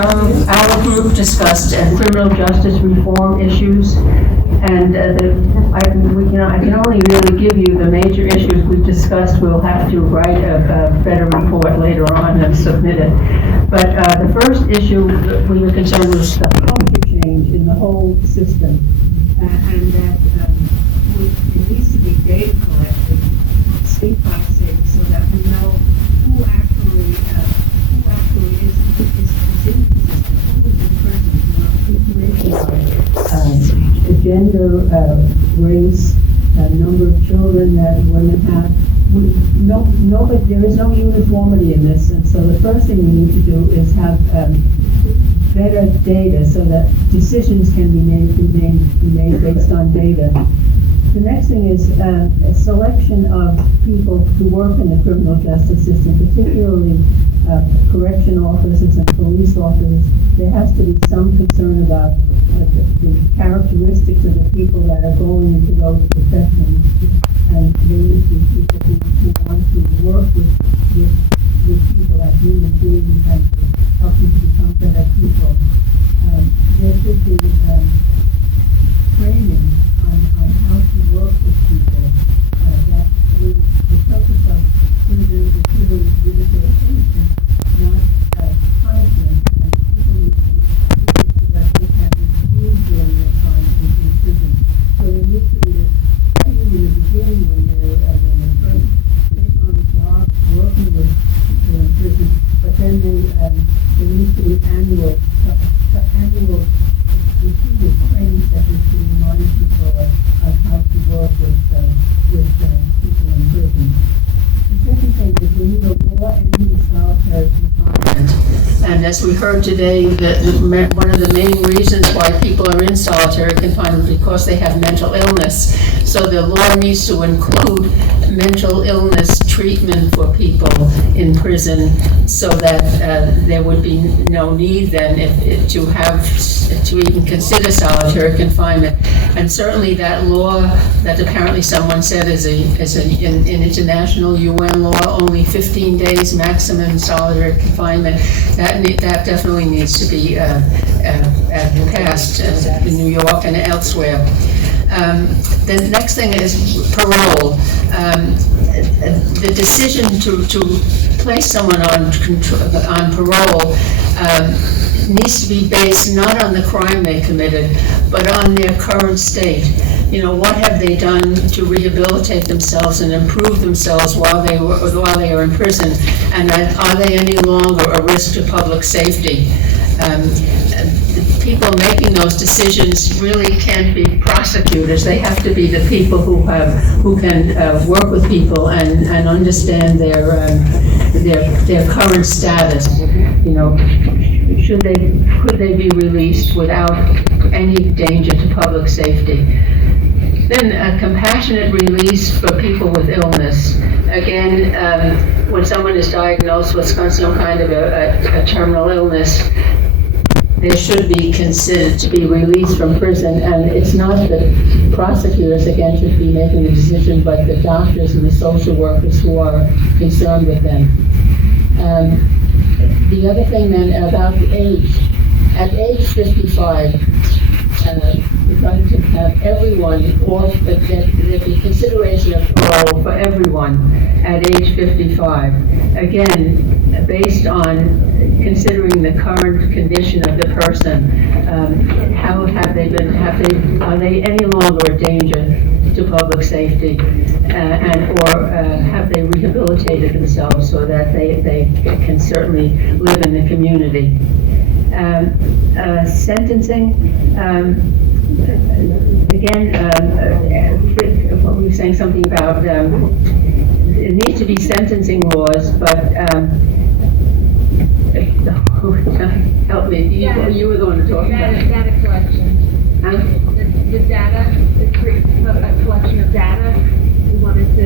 Our group discussed criminal justice reform issues, and I can only really give you the major issues we've discussed. We'll have to write a better report later on and submit it. But the first issue that we were concerned was the culture change in the whole system, and that it needs to be data collected, state by state, so that we know who actually is in the system, who is in prison, information on the gender, race, number of children that women have. There is no uniformity in this, and so the first thing we need to do is have better data so that decisions can be made based on data. The next thing is a selection of people who work in the criminal justice system, particularly correction officers and police officers. There has to be some concern about the characteristics of the people that are going into those professions, and they need to be people who want to work with people as human beings and to help them to become better people. There should be training on how to work with people that with the purpose of rehabilitation, not punishment, and people need to be treated so that they can improve during their time in prison. So there needs to be this training in the beginning when they first take on a job working with people in prison, but then there needs to be annual repeated training sessions to remind people of how to work with people in prison. The second thing is we need a law ending solitary confinement. And as we heard today, one of the main reasons why people are in solitary confinement is because they have mental illness. So the law needs to include mental illness treatment for people in prison, so that there would be no need then to even consider solitary confinement. And certainly that law that apparently someone said is an international UN law, only 15 days maximum solitary confinement, that definitely needs to be passed in New York and elsewhere. The next thing is parole. The decision to place someone on parole needs to be based not on the crime they committed, but on their current state. What have they done to rehabilitate themselves and improve themselves while they are in prison, and are they any longer a risk to public safety? The people making those decisions really can't be prosecutors. They have to be the people who can work with people and understand their current status. Could they be released without any danger to public safety? Then a compassionate release for people with illness. Again, when someone is diagnosed with some kind of a terminal illness, they should be considered to be released from prison, and it's not the prosecutors, again, should be making the decision, but the doctors and the social workers who are concerned with them. The other thing then about the age. At age 55, we're trying to have everyone, or there'd be consideration of parole for everyone at age 55. Again, based on considering the current condition of the person, how have they been? Are they any longer a danger to public safety, or have they rehabilitated themselves so that they can certainly live in the community? Sentencing, again, we were saying something about there need to be sentencing laws, but help me, you were the one to talk about it. Data collection. Huh? The data, a collection of data. We wanted to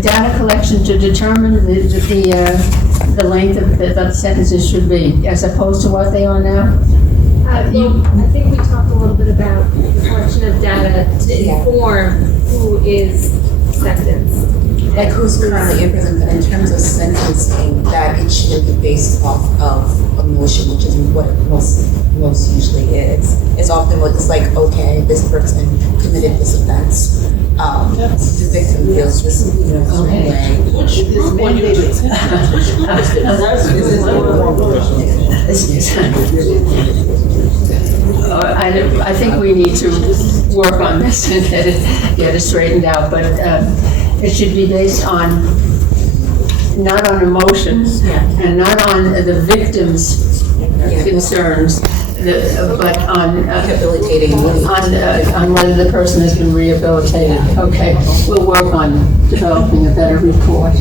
data collection to determine the length of the sentences should be, as opposed to what they are now. I think we talked a little bit about the collection of data to inform who is sentenced. like who's currently in prison, but in terms of sentencing, that it shouldn't be based off of emotion, which is what it most usually is. It's often it's like, okay, this person committed this offense. The victim feels this way. I think we need to work on this and get it straightened out, but it should be based on, not on emotions, and not on the victim's concerns, but on Rehabilitating. on whether the person has been rehabilitated. Okay, we'll work on developing a better report.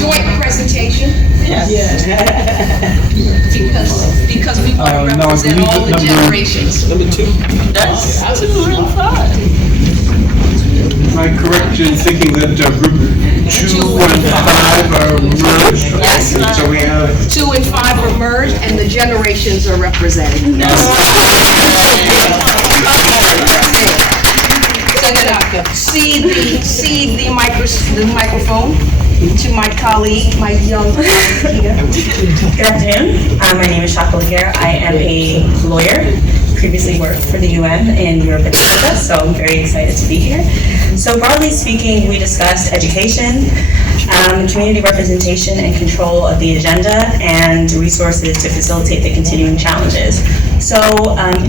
Joint presentation? Yes. Because we want to represent all the generations. Number 2. That's Am I correct in thinking that group 2 and 5 are merged? Yes. So we have 2 and 5 are merged and the generations are represented. So then cede the microphone to my colleague, my young colleague here. Good afternoon. My name is Shaka Laguerre. I am a lawyer, previously worked for the UN in Europe and Africa, so I'm very excited to be here. So broadly speaking, we discussed education, community representation and control of the agenda, and resources to facilitate the continuing challenges. So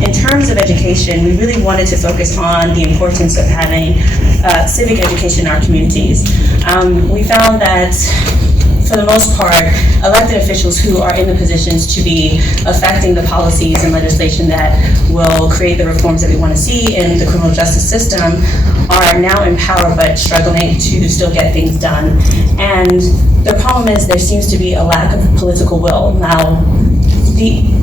in terms of education, we really wanted to focus on the importance of having civic education in our communities. We found that for the most part, elected officials who are in the positions to be affecting the policies and legislation that will create the reforms that we want to see in the criminal justice system are now in power but struggling to still get things done. And the problem is there seems to be a lack of political will. Now, the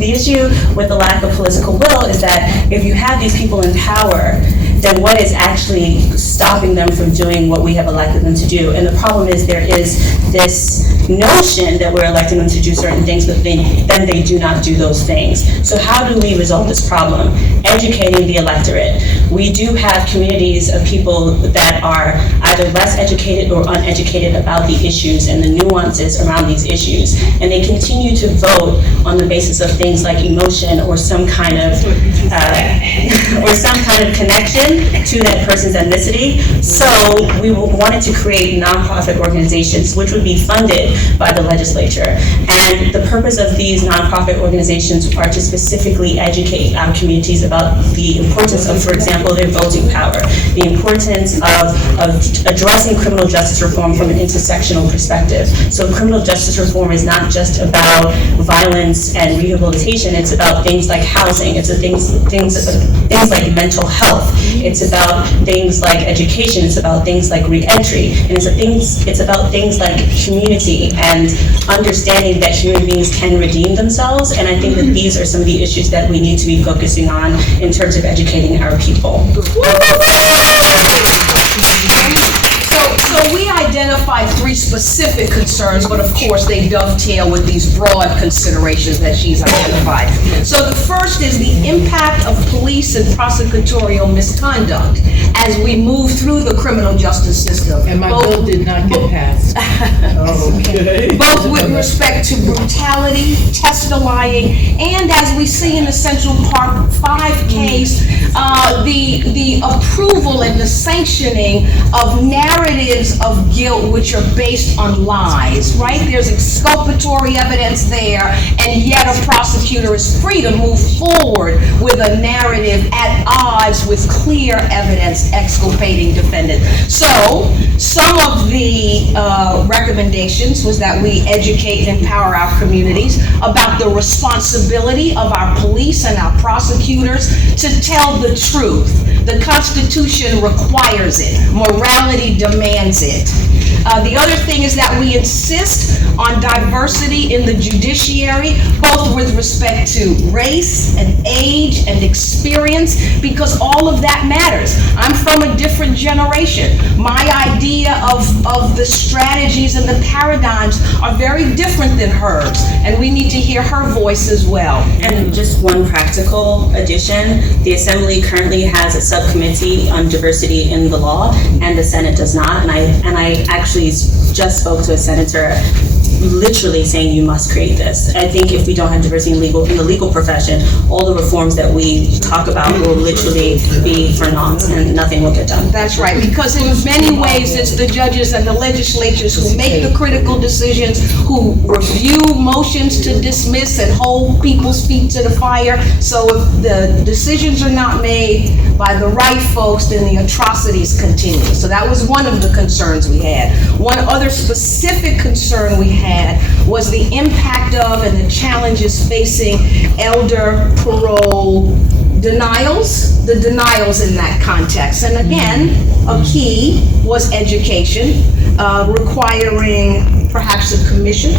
issue with the lack of political will is that if you have these people in power, then what is actually stopping them from doing what we have elected them to do? And the problem is there is this notion that we're electing them to do certain things, but then they do not do those things. So how do we resolve this problem? Educating the electorate. We do have communities of people that are either less educated or uneducated about the issues and the nuances around these issues. And they continue to vote on the basis of things like emotion or some kind of connection to that person's ethnicity. So we wanted to create nonprofit organizations which would be funded by the legislature. And the purpose of these nonprofit organizations are to specifically educate our communities about the importance of, for example, their voting power, the importance of addressing criminal justice reform from an intersectional perspective. So criminal justice reform is not just about violence and rehabilitation, it's about things like housing, it's things like mental health, it's about things like education, it's about things like re-entry, and it's about things like community and understanding that human beings can redeem themselves. And I think that these are some of the issues that we need to be focusing on in terms of educating our people. So we identified 3 specific concerns, but of course they dovetail with these broad considerations that she's identified. So the first is the impact of police and prosecutorial misconduct as we move through the criminal justice system. And my bill did not get passed. okay. Both with respect to brutality, testifying, and as we see in the Central Park 5 case, the approval and the sanctioning of narratives of guilt which are based on lies, right? There's exculpatory evidence there, and yet a prosecutor is free to move forward with a narrative at odds with clear evidence exculpating defendants. So, some of the recommendations was that we educate and empower our communities about the responsibility of our police and our prosecutors to tell the truth. The Constitution requires it. Morality demands it. The other thing is that we insist on diversity in the judiciary, both with respect to race and age and experience, because all of that matters. I'm from a different generation. My idea of the strategies and the paradigms are very different than hers, and we need to hear her voice as well. And just one practical addition, the Assembly currently has a subcommittee on diversity in the law, and the Senate does not. And I actually just spoke to a senator literally saying you must create this. I think if we don't have diversity in the legal profession, all the reforms that we talk about will literally be for naught and nothing will get done. That's right, because in many ways, it's the judges and the legislatures who make the critical decisions, who review motions to dismiss and hold people's feet to the fire. So if the decisions are not made by the right folks, then the atrocities continue. So that was one of the concerns we had. One other specific concern we had was the impact of and the challenges facing elder parole denials, the denials in that context. And again, a key was education, requiring perhaps a commission.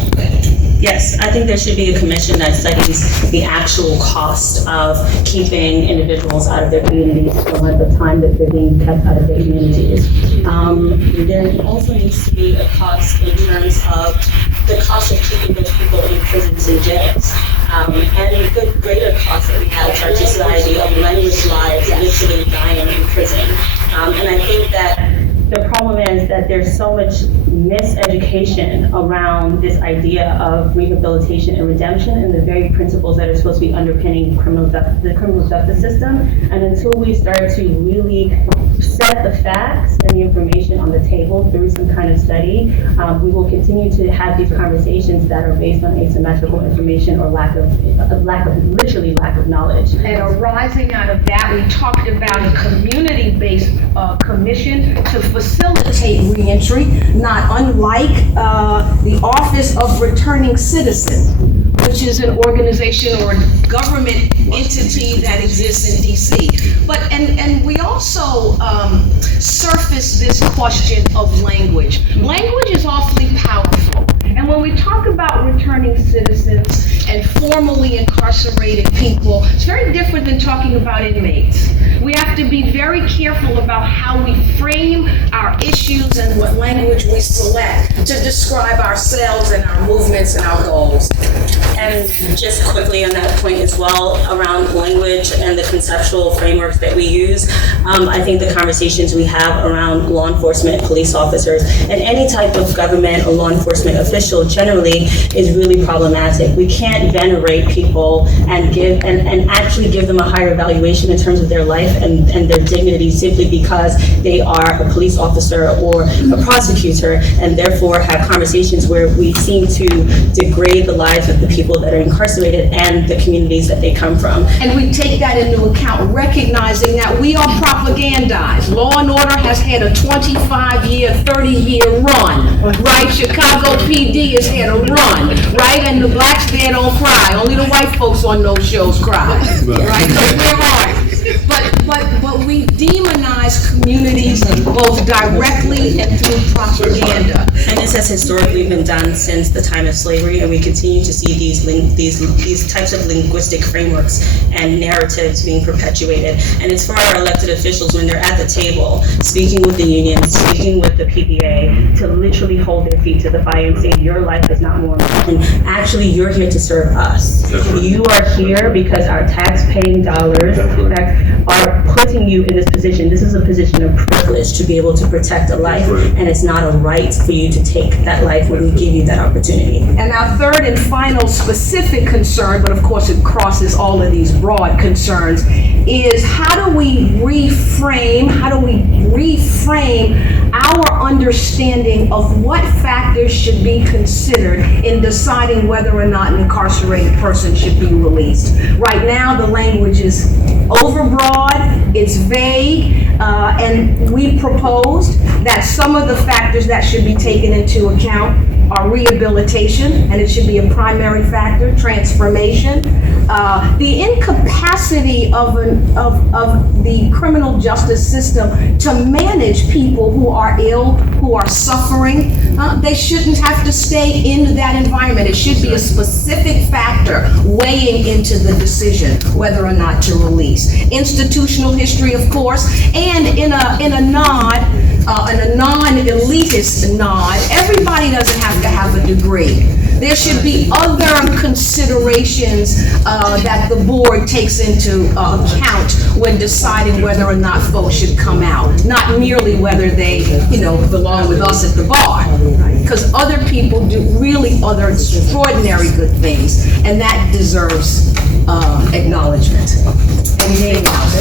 Yes, I think there should be a commission that studies the actual cost of keeping individuals out of their communities from at the time that they're being kept out of their communities. There also needs to be a cost in terms of the cost of keeping those people in prisons and jails. And the greater cost that we have to our society of language lives literally dying in prison. And I think that the problem is that there's so much miseducation around this idea of rehabilitation and redemption and the very principles that are supposed to be underpinning the criminal justice system. And until we start to really set the facts and the information on the table through some kind of study, we will continue to have these conversations that are based on asymmetrical information or lack of knowledge. And arising out of that, we talked about a community-based commission to facilitate reentry, not unlike the Office of Returning Citizen, which is an organization or a government entity that exists in DC. But, and we also surfaced this question of language. Language is awfully powerful. And when we talk about returning citizens and formerly incarcerated people, it's very different than talking about inmates. We have to be very careful about how we frame our issues and what language we select to describe ourselves and our movements and our goals. And just quickly on that point as well, around language and the conceptual frameworks that we use, I think the conversations we have around law enforcement, police officers, and any type of government or law enforcement official generally is really problematic. We can't venerate people and actually give them a higher valuation in terms of their life and their dignity simply because they are a police officer or a prosecutor, and therefore have conversations where we seem to degrade the lives of the people that are incarcerated and the communities that they come from. And we take that into account, recognizing that we are propagandized. Law and Order has had a 25-year, 30-year run, right? Chicago PD has had a run, right? And the blacks there don't cry. Only the white folks on those shows cry, right? So we're hard. But we demonize communities both directly and through propaganda. And this has historically been done since the time of slavery, and we continue to see these types of linguistic frameworks and narratives being perpetuated. And it's for our elected officials when they're at the table, speaking with the unions, speaking with the PBA, to literally hold their feet to the fire and say, your life is not more important. Actually, you're here to serve us. You are here because our tax-paying dollars are putting you in this position. This is a position of privilege to be able to protect a life, and it's not a right for you to take that life when we give you that opportunity. And our third and final specific concern, but of course it crosses all of these broad concerns, is how do we reframe our understanding of what factors should be considered in deciding whether or not an incarcerated person should be released. Right now, the language is overbroad, it's vague, and we proposed that some of the factors that should be taken into account are rehabilitation, and it should be a primary factor, transformation, the incapacity of the criminal justice system to manage people who are ill, who are suffering, they shouldn't have to stay in that environment. It should be a specific factor weighing into the decision whether or not to release. Institutional history, of course, and in a non-elitist nod, everybody doesn't have to have a degree. There should be other considerations that the board takes into account when deciding whether or not folks should come out, not merely whether they, belong with us at the bar. Because other people do really other extraordinary good things, and that deserves acknowledgement. Anything else?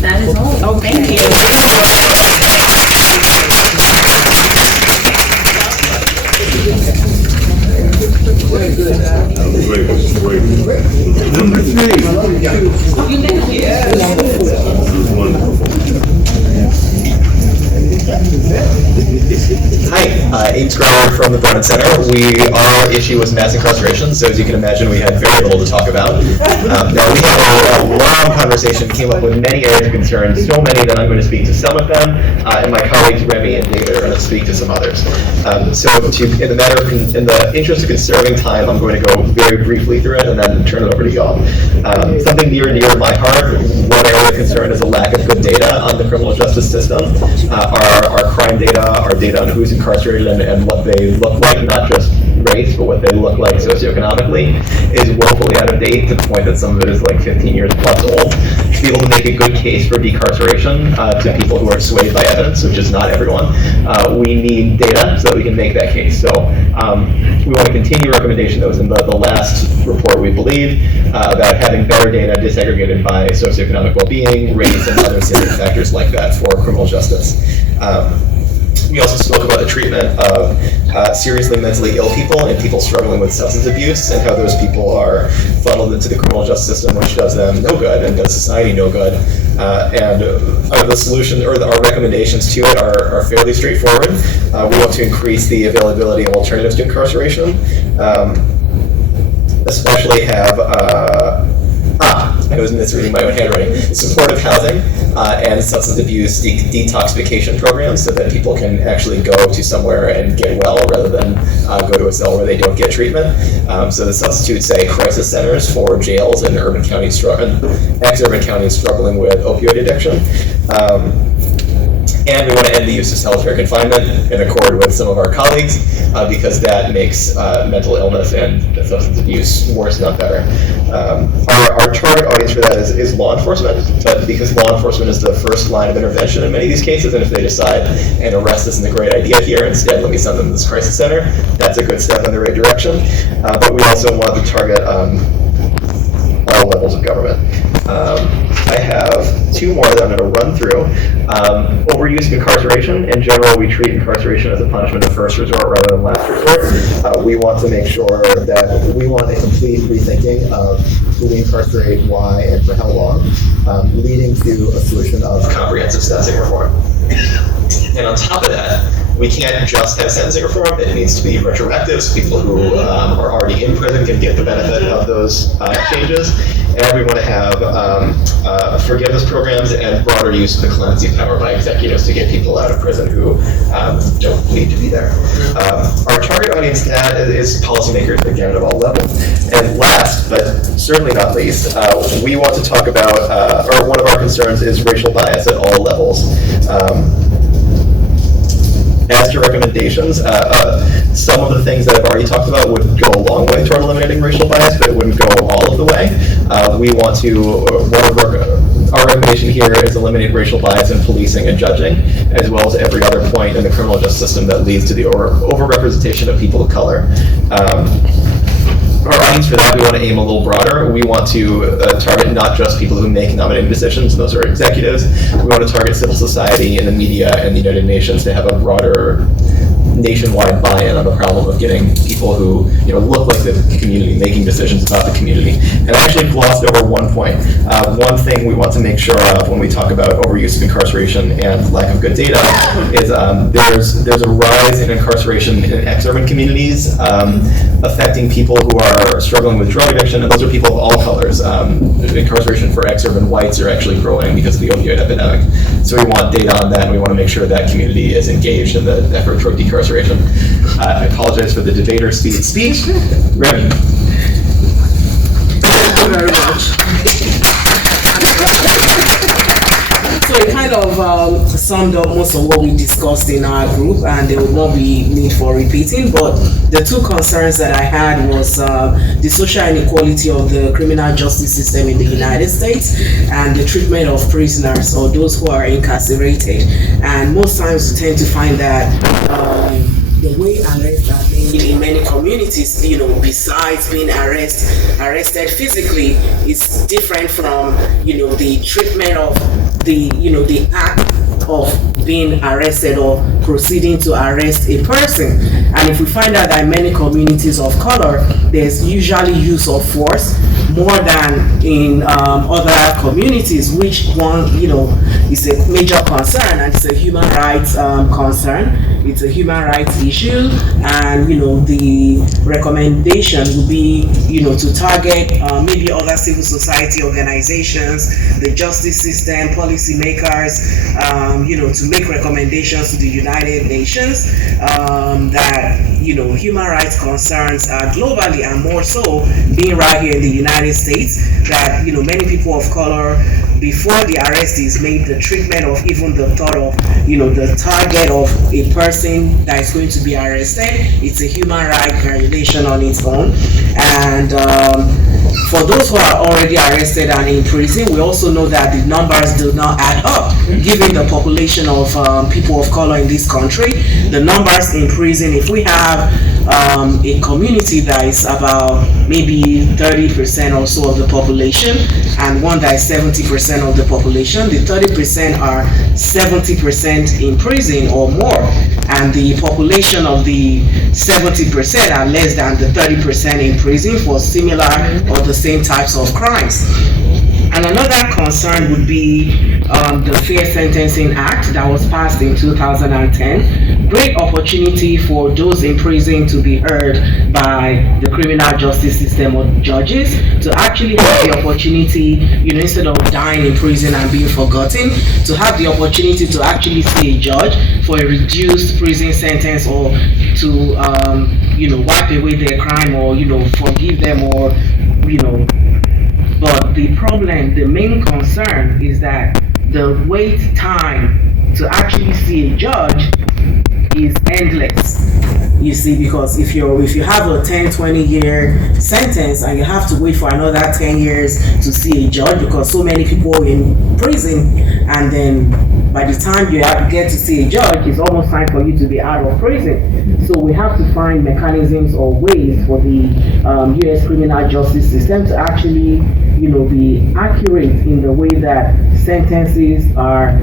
That is all. Oh, thank you. Number 3. Hi, Ames Grower from the Brennan Center. Our issue was mass incarceration, so as you can imagine, we had very little to talk about. Now, we had a long conversation, came up with many areas of concern, so many that I'm going to speak to some of them, and my colleagues Remy and David are going to speak to some others. In the interest of conserving time, I'm going to go very briefly through it and then turn it over to y'all. Something near and dear to my heart, one area of concern is a lack of good data on the criminal justice system. Our crime data, our data on who's incarcerated and what they look like, not just race, but what they look like socioeconomically, is woefully out of date to the point that some of it is like 15 years plus old. To be able to make a good case for decarceration to people who are swayed by evidence, which is not everyone, we need data so that we can make that case. So we want to continue recommendation that was in the last report, we believe, about having better data disaggregated by socioeconomic well-being, race, and other salient factors like that for criminal justice. We also spoke about the treatment of seriously mentally ill people and people struggling with substance abuse, and how those people are funneled into the criminal justice system, which does them no good and does society no good. And the solution, or our recommendations to it, are fairly straightforward. We want to increase the availability of alternatives to incarceration, especially have I was misreading my own handwriting. Supportive housing and substance abuse detoxification programs, so that people can actually go to somewhere and get well rather than go to a cell where they don't get treatment. So the substitute, say, crisis centers for jails in urban counties, ex-urban counties struggling with opioid addiction. And we want to end the use of solitary confinement in accord with some of our colleagues, because that makes mental illness and substance abuse worse, not better. Our target audience for that is law enforcement, but because law enforcement is the first line of intervention in many of these cases, and if they decide an arrest isn't a great idea here, instead let me send them to this crisis center, that's a good step in the right direction. But we also want to target all levels of government. I have two more that I'm going to run through. Overuse of incarceration. In general, we treat incarceration as a punishment of first resort rather than last resort. We want to make sure that we want a complete rethinking of who we incarcerate, why, and for how long, leading to a solution of comprehensive sentencing reform. And on top of that, we can't just have sentencing reform. It needs to be retroactive, so people who are already in prison can get the benefit of those changes. And we want to have forgiveness programs and broader use of the clemency power by executives to get people out of prison who don't need to be there. Our target audience to that is policymakers, again, at all levels. And last, but certainly not least, we want to talk about, or one of our concerns is racial bias at all levels. As to recommendations, some of the things that I've already talked about would go a long way toward eliminating racial bias, but it wouldn't go all of the way. We want to, our recommendation here is eliminate racial bias in policing and judging, as well as every other point in the criminal justice system that leads to the overrepresentation of people of color. Our audience for that, we want to aim a little broader. We want to target not just people who make nominating decisions, those are executives. We want to target civil society and the media and the United Nations to have a broader nationwide buy-in on the problem of getting people who look like the community making decisions about the community. And I actually glossed over one point. One thing we want to make sure of when we talk about overuse of incarceration and lack of good data is there's a rise in incarceration in ex-urban communities affecting people who are struggling with drug addiction, and those are people of all colors. Incarceration for ex-urban whites are actually growing because of the opioid epidemic. So we want data on that, and we want to make sure that community is engaged in the effort toward decarceration. incarceration. I apologize for the debater speed speech. Remy. Thank you very much. So it kind of summed up most of what we discussed in our group, and there would not be need for repeating, but the two concerns that I had was the social inequality of the criminal justice system in the United States and the treatment of prisoners or those who are incarcerated. And most times we tend to find that the way arrests are made in many communities, besides being arrested physically, is different from, the treatment of the act of being arrested or proceeding to arrest a person. And if we find out that in many communities of color, there's usually use of force more than in other communities, which one, is a major concern, and it's a human rights concern. It's a human rights issue, and the recommendation would be to target maybe other civil society organizations, the justice system, policymakers, to make recommendations to the United Nations that human rights concerns are globally, and more so being right here in the United States, that many people of color, before the arrest is made, the treatment of even the thought of the target of a person that is going to be arrested, it's a human rights violation on its own. And for those who are already arrested and in prison, we also know that the numbers do not add up. Given the population of people of color in this country, the numbers in prison, if we have a community that is about maybe 30% or so of the population, and one that is 70% of the population, the 30% are 70% in prison or more, and the population of the 70% are less than the 30% in prison for similar or the same types of crimes. And another concern would be the Fair Sentencing Act that was passed in 2010. Great opportunity for those in prison to be heard by the criminal justice system or judges, to actually have the opportunity, instead of dying in prison and being forgotten, to have the opportunity to actually see a judge for a reduced prison sentence, or to wipe away their crime, or forgive them, or But the problem, the main concern, is that the wait time to actually see a judge is endless. You see, because if you have a 10-20 year sentence and you have to wait for another 10 years to see a judge, because so many people are in prison, and then by the time you have to get to see a judge, it's almost time for you to be out of prison. So we have to find mechanisms or ways for the U.S. criminal justice system to actually be accurate in the way that sentences are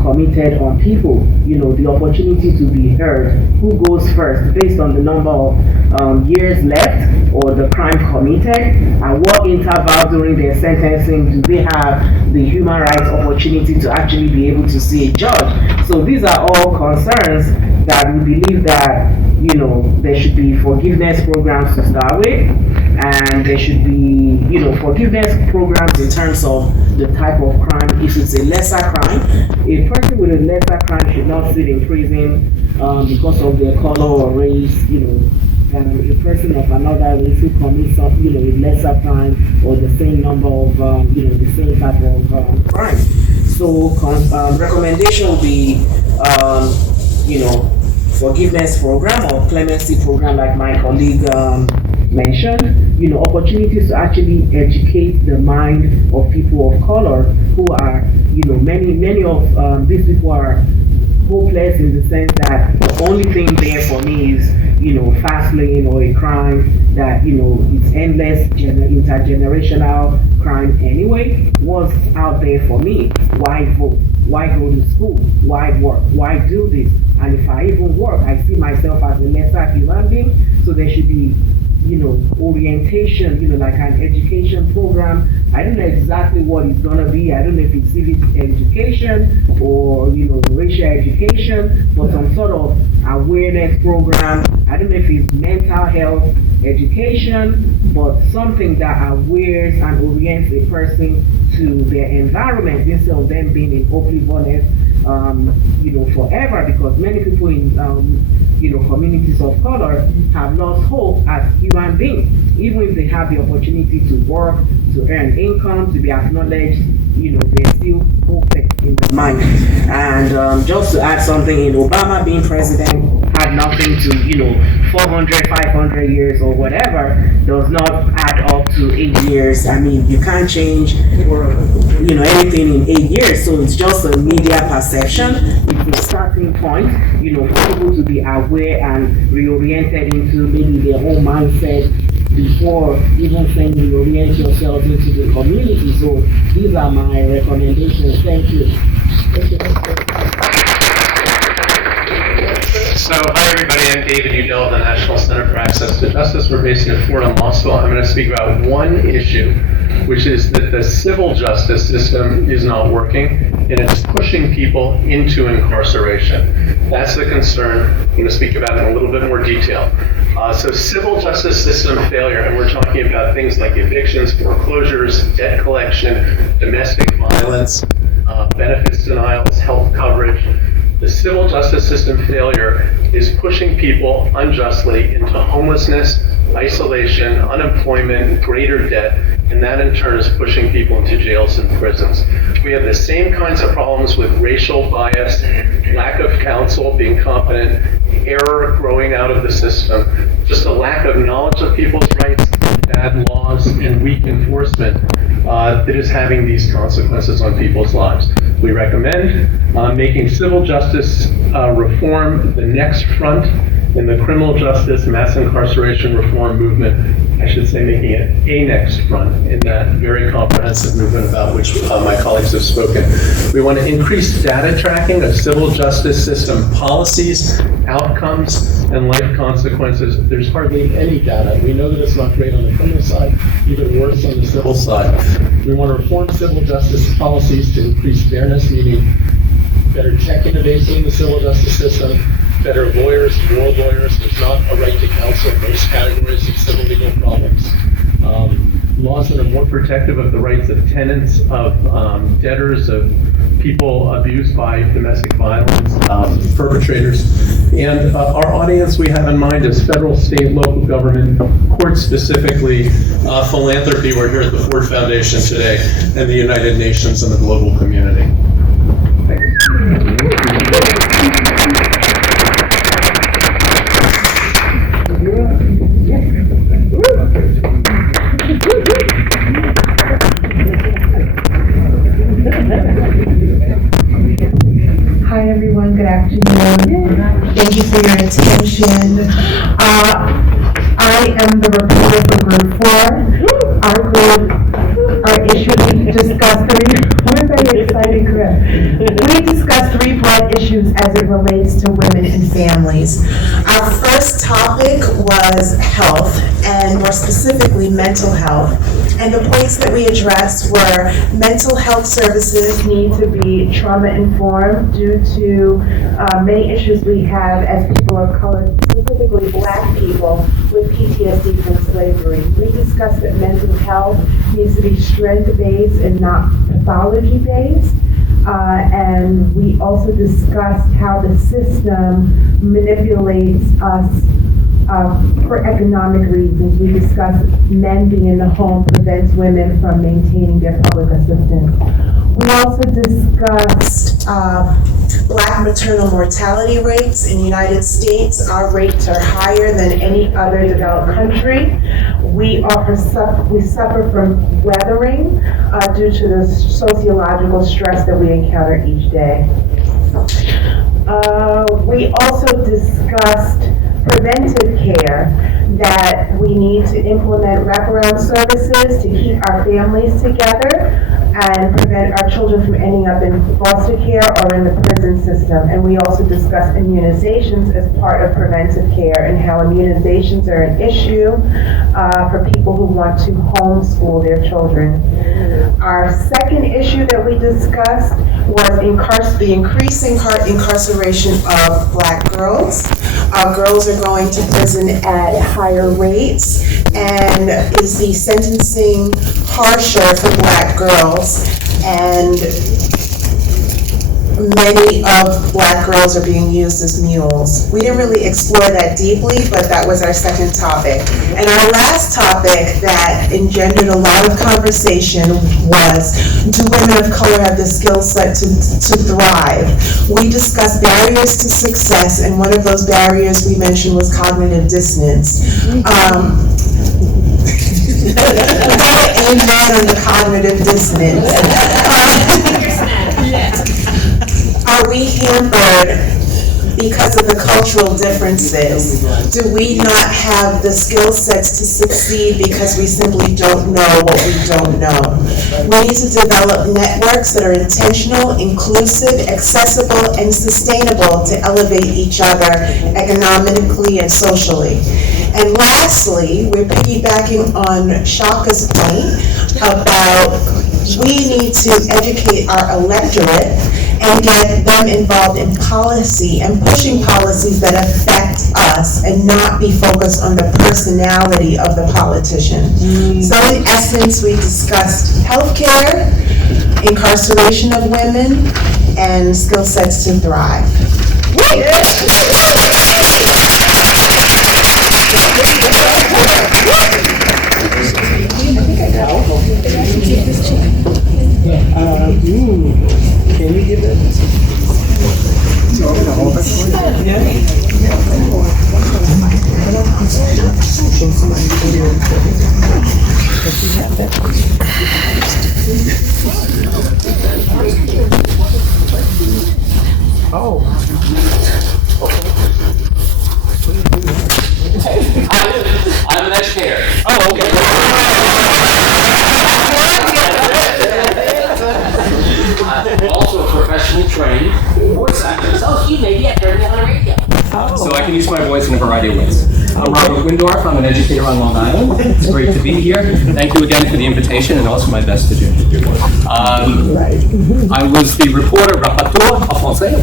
committed on people. The opportunity to be heard, who goes first based on the number of years left or the crime committed, and what interval during their sentencing do they have the human rights opportunity to actually be able to see a judge. So these are all concerns that we believe that there should be forgiveness programs to start with, and there should be forgiveness programs in terms of the type of crime. If it's a lesser crime, a person with a lesser crime should not sit in prison because of their color or race, and a person of another race who commits a lesser crime or the same number of the same type of crime. So recommendation will be forgiveness program or clemency program, like my colleague mentioned. Opportunities to actually educate the mind of people of color who are, many of these people are hopeless in the sense that the only thing there for me is, fast lane or a crime that, it's endless intergenerational crime anyway. What's out there for me? Why vote? Why go to school? Why work? Why do this? And if I even work, I see myself as a lesser human being. So there should be, orientation, like an education program. I don't know exactly what it's gonna be. I don't know if it's civic education or, racial education, but some sort of awareness program. I don't know if it's mental health education, but something that awares and orients a person to their environment instead of them being in hopelessness forever, because many people in, communities of color have lost hope as human beings. Even if they have the opportunity to work, to earn income, to be acknowledged, they're still hopeless in their mind. And just to add something, Obama being president had nothing to, 400, 500 years or whatever does not add up to 8 years. I mean, you can't change, anything in 8 years. So it's just a media perception. It's a starting point, for people to be aware and reoriented into maybe their own mindset before even saying reorient yourself into the community. So these are my recommendations. Thank you. So, hi everybody, I'm David Udell of the National Center for Access to Justice. We're based in Fordham Law School. I'm going to speak about one issue, which is that the civil justice system is not working, and it's pushing people into incarceration. That's the concern. I'm going to speak about it in a little bit more detail. So civil justice system failure, and we're talking about things like evictions, foreclosures, debt collection, domestic violence, benefits denials, health coverage. The civil justice system failure is pushing people unjustly into homelessness, isolation, unemployment, greater debt, and that in turn is pushing people into jails and prisons. We have the same kinds of problems with racial bias, lack of counsel being competent, error growing out of the system, just a lack of knowledge of people's rights, bad laws, and weak enforcement that is having these consequences on people's lives. We recommend making civil justice reform the next front in the criminal justice mass incarceration reform movement. I should say making it a next front in that very comprehensive movement about which my colleagues have spoken. We want to increase data tracking of civil justice system policies, outcomes, and life consequences. There's hardly any data. We know that it's not great on the criminal side, even worse on the civil side. We want to reform civil justice policies to increase fairness, meaning better check innovation in the civil justice system, better lawyers, more lawyers. There's not a right to counsel in most categories of civil legal problems. Laws that are more protective of the rights of tenants, of debtors, of people abused by domestic violence, perpetrators. And our audience we have in mind is federal, state, local government, courts specifically, philanthropy. We're here at the Ford Foundation today, and the United Nations and the global community. Hi everyone, good afternoon. Thank you for your attention. I am the reporter for Group 4. Our group, our issue, we discussed we're very excited, correct? We discussed 3 broad issues as it relates to women and families. Our first topic was health, and more specifically mental health. And the points that we addressed were mental health services need to be trauma-informed due to many issues we have as people of color, specifically Black people with PTSD from slavery. We discussed that mental health needs to be strength-based and not pathology-based. And we also discussed how the system manipulates us for economic reasons. We discussed men being in the home prevents women from maintaining their public assistance. We also discussed Black maternal mortality rates in the United States. Our rates are higher than any other developed country. We suffer from weathering due to the sociological stress that we encounter each day. We also discussed preventive care, that we need to implement wraparound services to keep our families together and prevent our children from ending up in foster care or in the prison system. And we also discussed immunizations as part of preventive care and how immunizations are an issue for people who want to homeschool their children. Our second issue that we discussed was the increasing incarceration of Black girls. Girls are going to prison at higher rates, and is the sentencing harsher for Black girls? And many of Black girls are being used as mules. We didn't really explore that deeply, but that was our second topic. And our last topic that engendered a lot of conversation was, do women of color have the skill set to thrive? We discussed barriers to success, and one of those barriers we mentioned was cognitive dissonance. Amen on the cognitive dissonance. Are we hampered because of the cultural differences? Do we not have the skill sets to succeed because we simply don't know what we don't know? We need to develop networks that are intentional, inclusive, accessible, and sustainable to elevate each other economically and socially. And lastly, we're piggybacking on Shaka's point about we need to educate our electorate and get them involved in policy and pushing policies that affect us and not be focused on the personality of the politician. So in essence, we discussed healthcare, incarceration of women, and skill sets to thrive. Can you give it? I'm an educator. Oh, okay. I'm also professionally trained voice actor. So you may be heard me on the radio. So I can use my voice in a variety of ways. I'm Robert Windorf. I'm an educator on Long Island. It's great to be here. Thank you again for the invitation, and also my best to do. I was the reporter, rapporteur en français,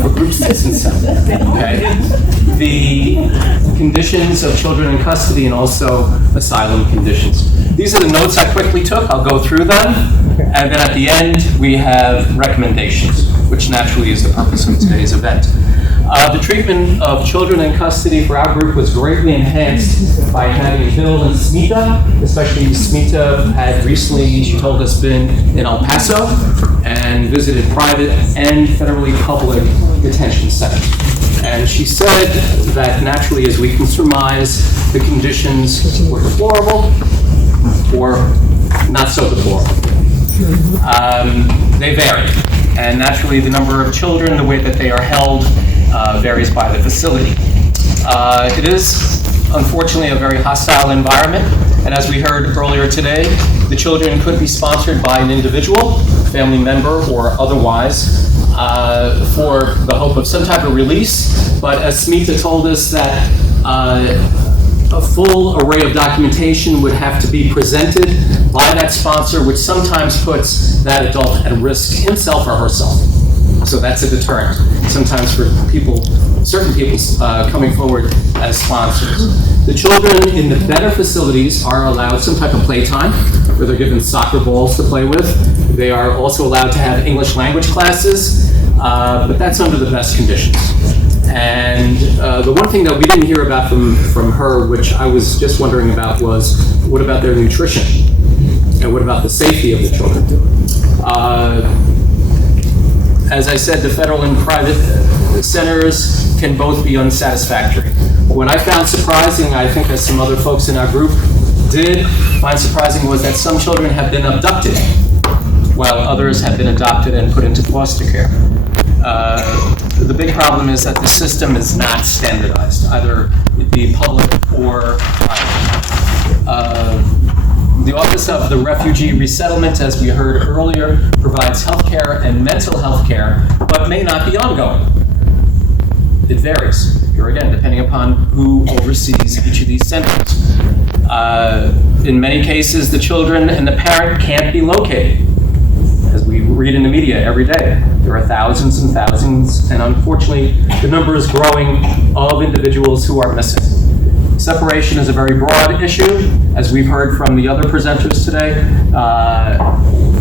for Group Citizen Center. Okay. The conditions of children in custody and also asylum conditions. These are the notes I quickly took. I'll go through them. And then at the end, we have recommendations, which naturally is the purpose of today's event. The treatment of children in custody for our group was greatly enhanced by having Bill and Smita, especially Smita had recently, she told us, been in El Paso and visited private and federally public detention centers. And she said that naturally, as we can surmise, the conditions were deplorable or not so deplorable. They vary. And naturally, the number of children, the way that they are held, varies by the facility. It is, unfortunately, a very hostile environment. And as we heard earlier today, the children could be sponsored by an individual, family member, or otherwise, for the hope of some type of release. But as Smita told us that a full array of documentation would have to be presented by that sponsor, which sometimes puts that adult at risk himself or herself. So that's a deterrent, sometimes for people, certain people coming forward as sponsors. The children in the better facilities are allowed some type of playtime, where they're given soccer balls to play with. They are also allowed to have English language classes, but that's under the best conditions. And the one thing that we didn't hear about from her, which I was just wondering about, was what about their nutrition? And what about the safety of the children? As I said, the federal and private centers can both be unsatisfactory. What I found surprising, I think as some other folks in our group did find surprising, was that some children have been abducted, while others have been adopted and put into foster care. The big problem is that the system is not standardized, either it be public or private. The Office of the Refugee Resettlement, as we heard earlier, provides health care and mental health care, but may not be ongoing. It varies, here again, depending upon who oversees each of these centers. In many cases, the children and the parent can't be located. As we read in the media every day, there are thousands and thousands, and unfortunately, the number is growing of individuals who are missing. Separation is a very broad issue, as we've heard from the other presenters today.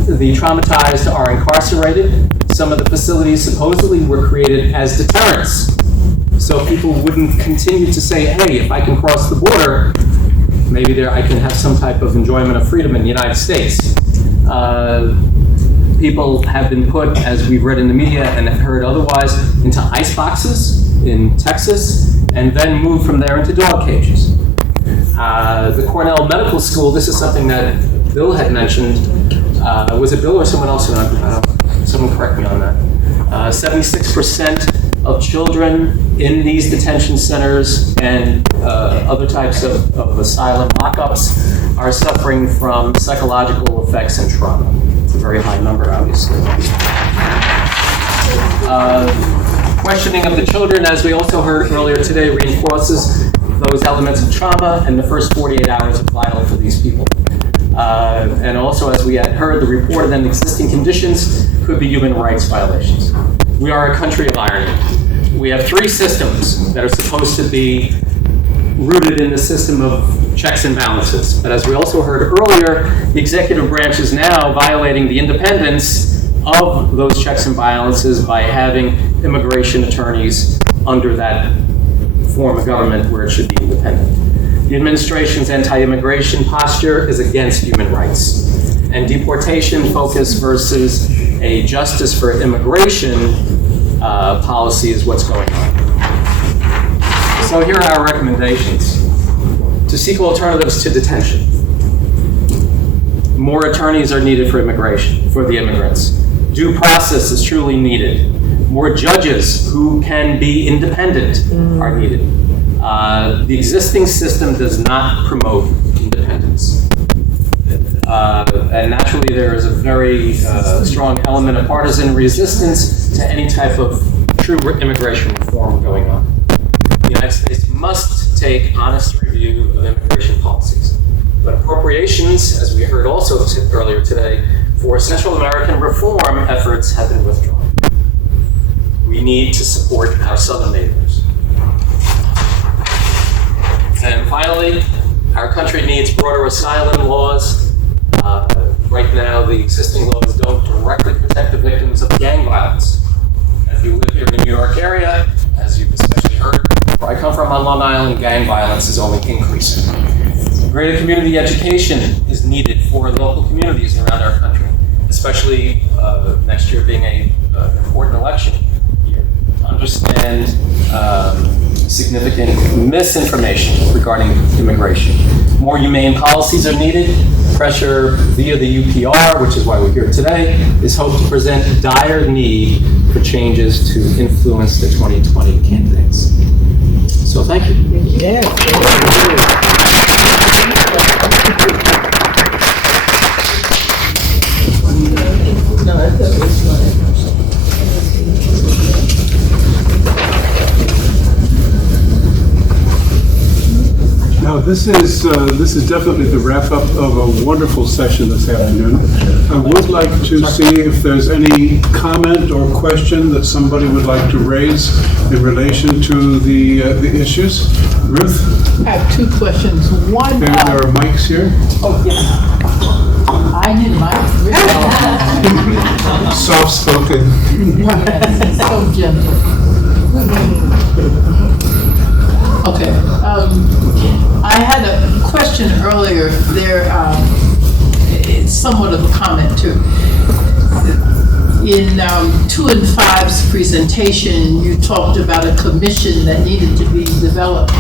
The traumatized are incarcerated. some of the facilities supposedly were created as deterrents. So people wouldn't continue to say, hey, if I can cross the border, maybe there I can have some type of enjoyment of freedom in the United States. People have been put, as we've read in the media and have heard otherwise, into ice boxes in Texas, and then moved from there into dog cages. The Cornell Medical School, this is something that Bill had mentioned. Was it Bill or someone else? Someone correct me on that. 76% of children in these detention centers and other types of asylum lockups are suffering from psychological effects and trauma. It's a very high number, obviously. Questioning of the children, as we also heard earlier today, reinforces those elements of trauma, and the first 48 hours are vital for these people. And also, as we had heard, the reported and existing conditions could be human rights violations. We are a country of irony. We have three systems that are supposed to be rooted in the system of checks and balances. But as we also heard earlier, the executive branch is now violating the independence of those checks and balances by having immigration attorneys under that form of government where it should be independent. The administration's anti-immigration posture is against human rights. And deportation focus versus a justice for immigration policy is what's going on. So here are our recommendations. To seek alternatives to detention. More attorneys are needed for immigration, for the immigrants. Due process is truly needed. More judges who can be independent are needed. The existing system does not promote independence. And naturally there is a very strong element of partisan resistance to any type of true immigration reform going on. The United States must take honest review of immigration policies. But appropriations, as we heard also earlier today, for Central American reform efforts have been withdrawn. We need to support our southern neighbors. And finally, our country needs broader asylum laws. Right now, the existing laws don't directly protect the victims of gang violence. If you live here in the New York area, as you've especially heard, where I come from on Long Island, gang violence is only increasing. Greater community education is needed for local communities around our country, especially next year being an important election year, to understand significant misinformation regarding immigration. More humane policies are needed. Pressure via the UPR, which is why we're here today, is hoped to present dire need for changes to influence the 2020 candidates. So thank you. Yeah. Now, this is definitely the wrap-up of a wonderful session this afternoon. I would like to see if there's any comment or question that somebody would like to raise in relation to the issues. Ruth? I have two questions. One, There are mics here. oh, yes. I need a mic. Soft-spoken. Yes, so gentle. Okay, I had a question earlier there, it's somewhat of a comment too. In 2 and 5's presentation, you talked about a commission that needed to be developed